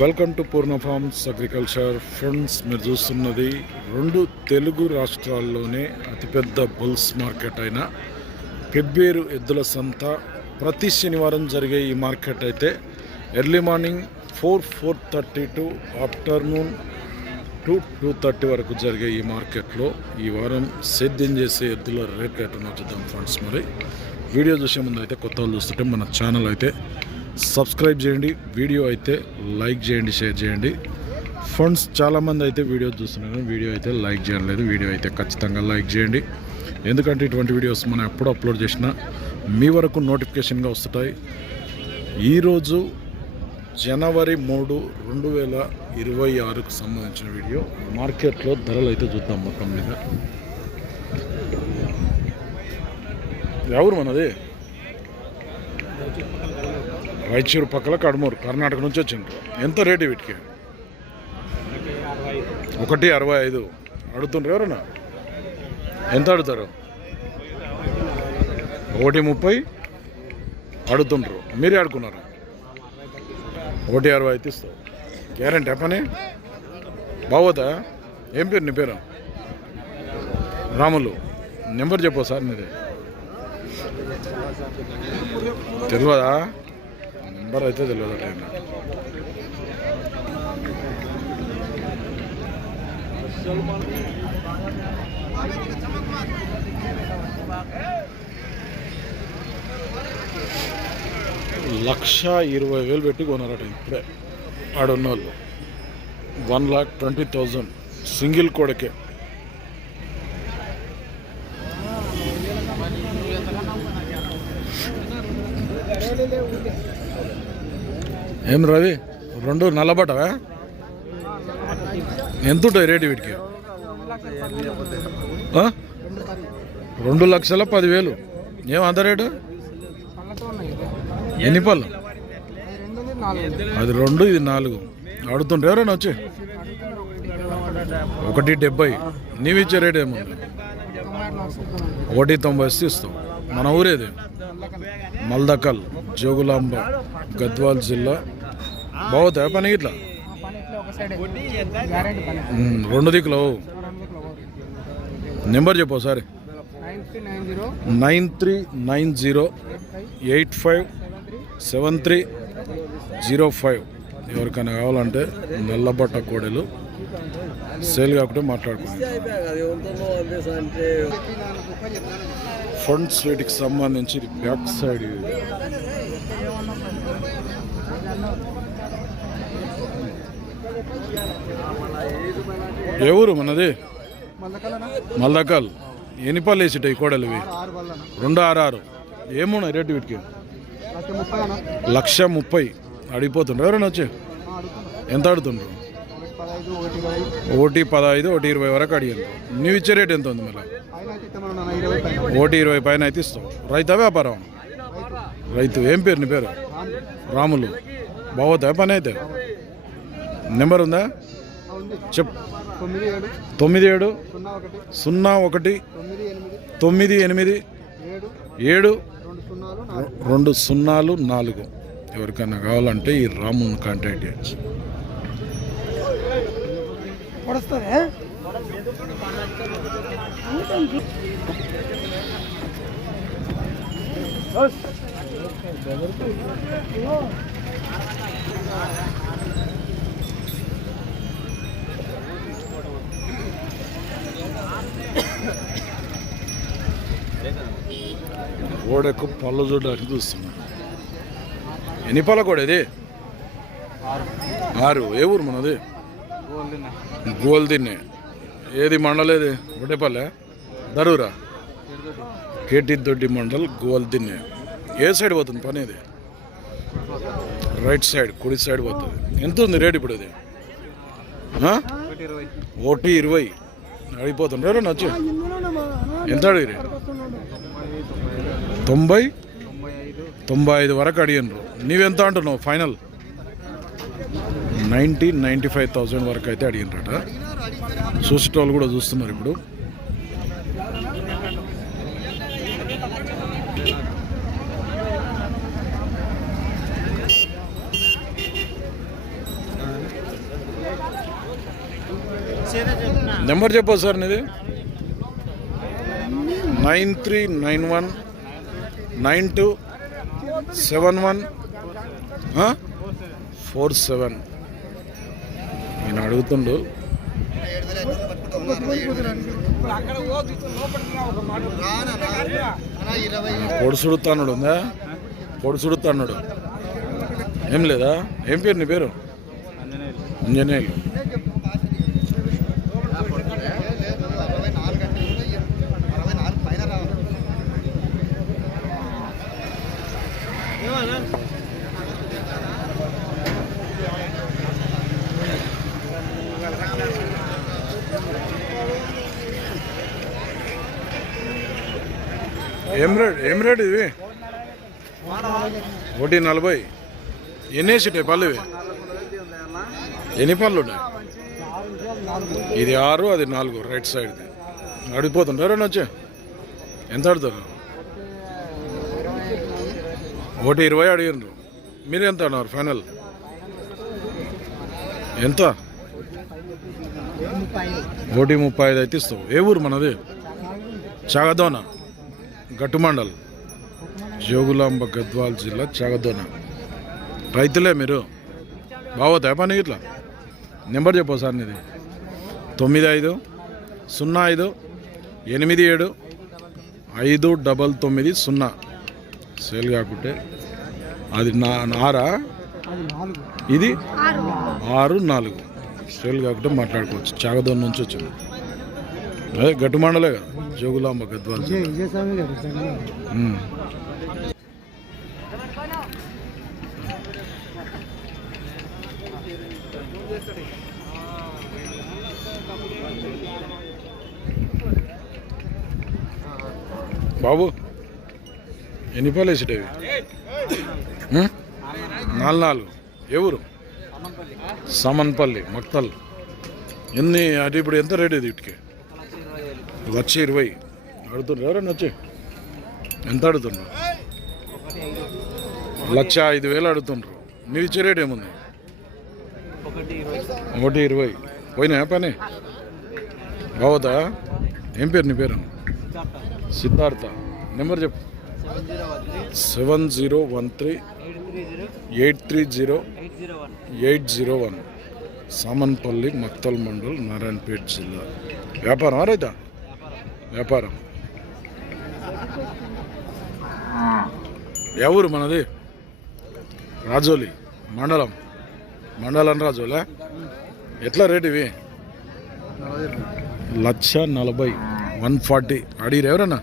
Welcome to Purna forms agriculture. Friends, మీరు చూస్తున్నది రెండు తెలుగు రాష్ట్రాల్లోనే అతిపెద్ద బుల్స్ మార్కెట్ అయిన పెబ్బేరు ఎద్దుల సంత. ప్రతి శనివారం జరిగే ఈ మార్కెట్ అయితే ఎర్లీ మార్నింగ్ 4:30 టు ఆఫ్టర్నూన్ 2:30 వరకు జరిగే ఈ మార్కెట్లో ఈ వారం సేద్యం చేసే ఎద్దుల రేట్ ఎట్లా చూద్దాం ఫ్రెండ్స్. మరి వీడియో చూసే ముందు అయితే కొత్త వాళ్ళు చూస్తుంటే మన ఛానల్ అయితే సబ్స్క్రైబ్ చేయండి, వీడియో అయితే లైక్ చేయండి, షేర్ చేయండి. ఫ్రెండ్స్, చాలామంది అయితే వీడియో చూస్తున్నారు, వీడియో అయితే లైక్ చేయలేదు. వీడియో అయితే ఖచ్చితంగా లైక్ చేయండి, ఎందుకంటే ఇటువంటి వీడియోస్ మనం ఎప్పుడు అప్లోడ్ చేసినా మీ వరకు నోటిఫికేషన్గా వస్తుంటాయి. ఈరోజు జనవరి 3, 2026కు సంబంధించిన వీడియో. మార్కెట్లో ధరలు అయితే చూద్దాం. మొత్తం మీద ఎవరు మనది? రాయచూరు పక్కల కడమూరు, కర్ణాటక నుంచి వచ్చిండ్రు. ఎంత రేటు వీటికి? 1.65 అడుగుతుండ్రు. ఎవరన్నా ఎంత అడుగుతారు? 1.30 అడుగుతుండ్రు. మీరే ఆడుకున్నారు. 1.60 అయితే ఇస్తావు. గ్యారెంటీ పని బాగోదా? ఏం పేరు నీ పేరు? రాములు. నెంబర్ చెప్పు సార్. నీది తెలియదా? నెంబర్ అయితే తెలియదు. టైం $1,20,000 పెట్టి కొన్నారట ఇప్పుడే ఆడున్న వాళ్ళు. 1,20,000 సింగిల్ కోడకే. ఏం రవి, 2 నల్లబట్టవా? ఎంత ఉంటుంది రేటు వీటికి? 2,10,000. ఏం అంత రేటు? ఎన్ని పళ్ళు? అది 2, ఇది 4 అడుగుతుండ్రు. ఎవరైనా వచ్చి 1.70. నీవిచ్చే రేట్ ఏముంది? 1.90 ఇస్తాం. మన ఊరేది? మల్దకల్, జోగులాంబ, గద్వాల్ జిల్లా. బాగుతాయా పని ఇట్లా? 2 దిక్కులు. నెంబర్ చెప్పు ఒకసారి. 9390857305. ఎవరికైనా కావాలంటే నల్లబట్ట కోడెలు సేల్ కాకుండా మాట్లాడుకున్నాం. ఫ్రంట్ సైడ్కి సంబంధించి బ్యాక్ సైడ్ ఎవరు మనది? మల్దకల్. ఎన్ని పళ్ళు వేసిటాయి కోడలు ఇవి? 266. ఏమున్నాయి రేటు వీటికి? 1,30,000 అడిగిపోతుండ్రు. ఎవరైనా వచ్చి ఎంత అడుగుతుండ్రు? 1.15, 1.20 వరకు అడిగారు. నువ్వు ఇచ్చే రేట్ ఎంత ఉంది? మళ్ళీ 1.20 పైన అయితే ఇస్తావు. రైతా వ్యాపారం? రైతు. ఏం పేరు నీ పేరు? రాములు. బాగోతా పని అయితే? నెంబర్ ఉందా? చెప్. 9798972004. ఎవరికైనా కావాలంటే ఈ రాములను కాంటాక్ట్ చేయొచ్చు. గోడకు పళ్ళు చూడడానికి చూస్తున్నాను. ఎన్ని పళ్ళ కూడా ఇది? 6. ఏ ఊరు మనది? గోల్దిన్నే. ఏది మండలేది? ఒకటేపల్లె, దరూరా, కేటిదొడ్డి మండల్, గోల్దిన్నే. ఏ సైడ్ పోతుంది పని? ఇది రైట్ సైడ్, కుడి సైడ్ పోతుంది. ఎంత ఉంది రేట్ ఇప్పుడు? ఇది 1.20 అడిగిపోతుంది. ఎవరైనా వచ్చి ఎంత అడిగిరి? 90-95 వరకు అడిగినరు. నీవెంత అంటున్నావు ఫైనల్? 90-95,000 వరకు అయితే అడిగినరట. చూసేటోళ్ళు కూడా చూస్తున్నారు ఇప్పుడు. నెంబర్ చెప్పు సార్ నీది 9391927147 నేను అడుగుతుండు. పొడుసుడుతానుడు ఉందా? పొడుసుడుతానుడు ఏం లేదా? ఏం పేరు నీ పేరు? ఇంజనీర్లు. ఏం రేట్ ఇవి? 140. ఎన్ని వేసిటాయి పళ్ళు? ఇవి ఎన్ని పళ్ళు ఉన్నాయి? ఇది 6, అది 4 రైట్ సైడ్ది. అడిగిపోతుంటారు వచ్చి ఎంత అడుగుతారు? 120 అడిగినారు. మీరు ఎంత అన్నారు ఫైనల్? ఎంత? 135 అయితే ఇస్తావు. ఏ ఊరు మనది? చాగదోన, గట్టుమండల్, జోగులాంబ గద్వాల్ జిల్లా, చాగదోన. రైతులే మీరు? బాగోతాయి పని ఇట్లా? నెంబర్ చెప్పు సార్ నీది. 9505875990. సేల్ కాకుంటే అది నారా? ఇది 64. సేల్ కాకుంటే మాట్లాడుకోవచ్చు. చాగదోన నుంచి వచ్చింది. అదే గట్టుమండలే కదా, జోగులాంబ గద్వాల్ బాబు. ఎన్ని పాలు వేసేటవి? 4. ఎవరు? సమన్పల్లి, మక్తల్. ఎన్ని అంటే ఇప్పుడు ఎంత రేట్ ఇది? వీటికి 1,20,000 అడుగుతున్నారు. ఎవరైనా వచ్చి ఎంత అడుగుతున్నారు? 1,05,000 అడుగుతుండ్రు. మీరు ఇచ్చే రేట్ ఏముంది? 1,20,000. పోయినా పని బావతా? ఏం పేరు నీ పేరు? సిద్ధార్థ. నెంబర్ చెప్పు. 7013830801. సామన్పల్లి, మక్తల్ మండల్, నారాయణపేట జిల్లా. వ్యాపారం రైతా? వ్యాపారం. ఎవరు మనది? రాజోలి మండలం రాజోలా. ఎట్లా రేట్ ఇవి? 1,40,000. 140 అడిగిరు ఎవరన్నా?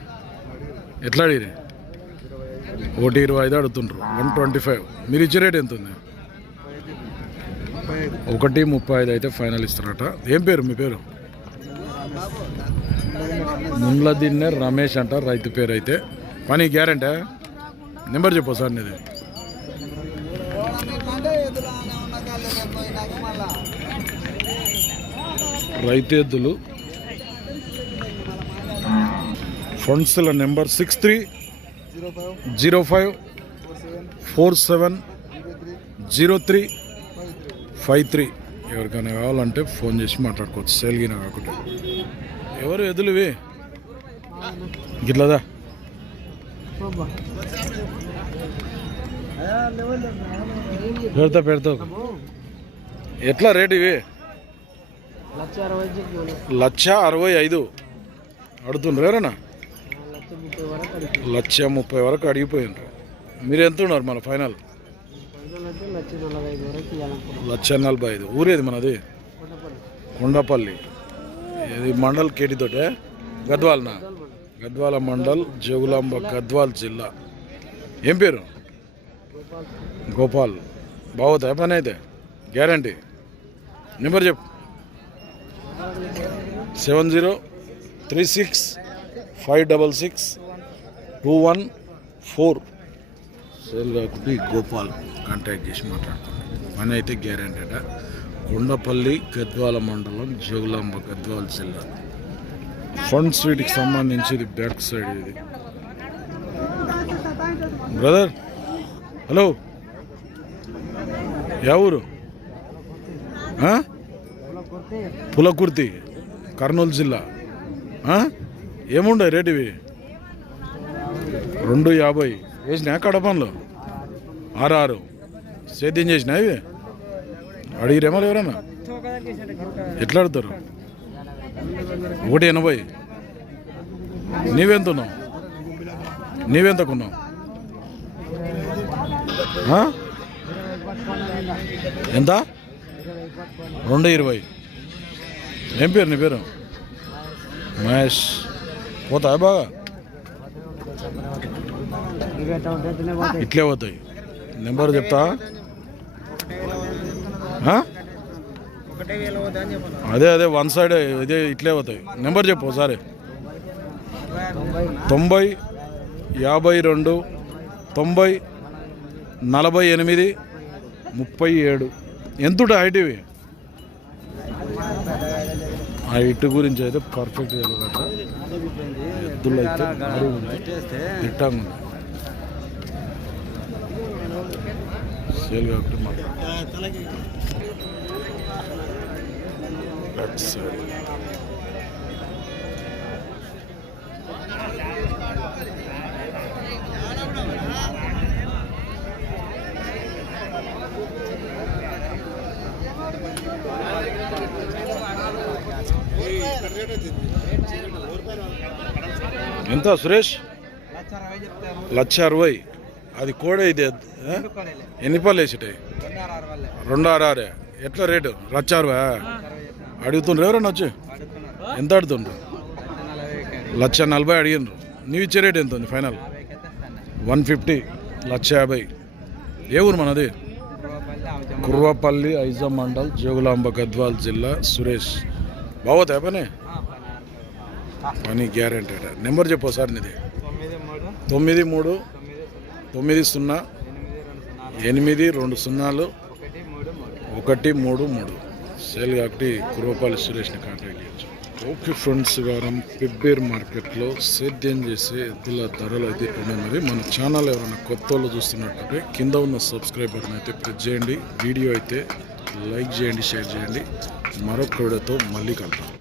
ఎట్లా అడిగిరు? 1,25 అడుగుతుండ్రు. 125. మీరు ఇచ్చే రేట్ ఎంత ఉంది? 1,35 అయితే ఫైనల్ ఇస్తారట. ఏం పేరు మీ పేరు? ముండ్లదిన్నె రమేష్ అంట రైతు పేరు. అయితే పని గ్యారెంటీ? నెంబర్ చెప్పు సార్ నీది. రైతు ఎద్దులు ఫండ్స్ల నెంబర్ 6305470353. ఎవరికైనా కావాలంటే ఫోన్ చేసి మాట్లాడుకోవచ్చు. సేల్గిన కాకుండా. ఎవరు ఎద్దులు ఇవి? గిట్లదా? పెడతావు. ఎట్లా రేట్ ఇవి? 1,65,000 అడుగుతుండ్రు. ఎవరన్నా? 1,30,000 వరకు అడిగిపోయినారు. మీరు ఎంత ఉన్నారు మన ఫైనల్? 1,45,000. ఊరేది మనది? కొండపల్లి. ఇది మండల్ కేటితోటే? గద్వాలనా? గద్వాల మండల్, జోగులాంబ గద్వాల్ జిల్లా. ఏం పేరు? గోపాల్. బాగుతాయి పని అయితే గ్యారంటీ. నెంబర్ చెప్పు. 7036566214. సేల్ కాకుండా గోపాల్ కాంటాక్ట్ చేసి మాట్లాడుతున్నాను. పని అయితే గ్యారంటీ అట. కొండపల్లి, గద్వాల మండలం, జోగులాంబ గద్వాల్ జిల్లా. ఫండ్స్ వీటికి సంబంధించి ఇది బ్యాక్ సైడ్. ఇది బ్రదర్. హలో, యా ఊరు? పులకుర్తి కర్నూలు జిల్లా. ఏముండే రేటు ఇవి? 250 వేసినా కడపంలో 6 సేద్యం చేసినా ఇవి అడిగిరేమో ఎవరన్నా ఎట్లా అడుగుతారు? 180. నీవెంత ఉన్నావు? నీవెంత కొన్నావు? ఎంత? 220. ఏం పేరు నీ పేరు? మహేష్. పోతాయి బాగా? ఇట్లే పోతాయి. నెంబర్ చెప్తా? అదే వన్ సైడ్ ఇదే ఇట్లే పోతాయి. నెంబర్ చెప్పు ఒకసారి. 90 52 90 48 37. ఎంత హైట్ ఇవి? హైట్ గురించి అయితే పర్ఫెక్ట్ తెలియదట. ఎద్దులు అయితే తిట్టంగా ఉంది. సేల్ కాబట్టి ఎంత సురేష్? 160. అది కోడే ఇది ఎన్ని పళ్ళు వేసేటాయి? 266. ఎట్లా రేటు? 160 అడుగుతుండ్రు ఎవరన్నా వచ్చి? ఎంత అడుగుతుండ్రు? 140 అడిగినరు. నీవు ఇచ్చే రేట్ ఎంత ఉంది ఫైనల్? 150. 150. ఏ ఊరు మనది? కుర్వపల్లి ఐజా మండల్ జోగులాంబ గద్వాల్ జిల్లా. సురేష్ బాగోతాయి పని గ్యారెంటీ. నెంబర్ చెప్పు సార్ నీది. 93 90 820 133. సేల్ కాబట్టి కుర్వపల్లి సురేష్ని కాంటాక్ట్ చేయొచ్చు. ఓకే ఫ్రెండ్స్, వారం పెబ్బేరు మార్కెట్లో సేద్యం చేసే ఎద్దుల ధరలు అయితే ఉన్నాయి. మరి మన ఛానల్ ఎవరైనా కొత్త వాళ్ళు చూస్తున్నట్లయితే కింద ఉన్న సబ్స్క్రైబ్ బటన్ అయితే ప్రెస్ చేయండి. వీడియో అయితే లైక్ చేయండి, షేర్ చేయండి. మరొక వీడియోతో మళ్ళీ కలుద్దాం.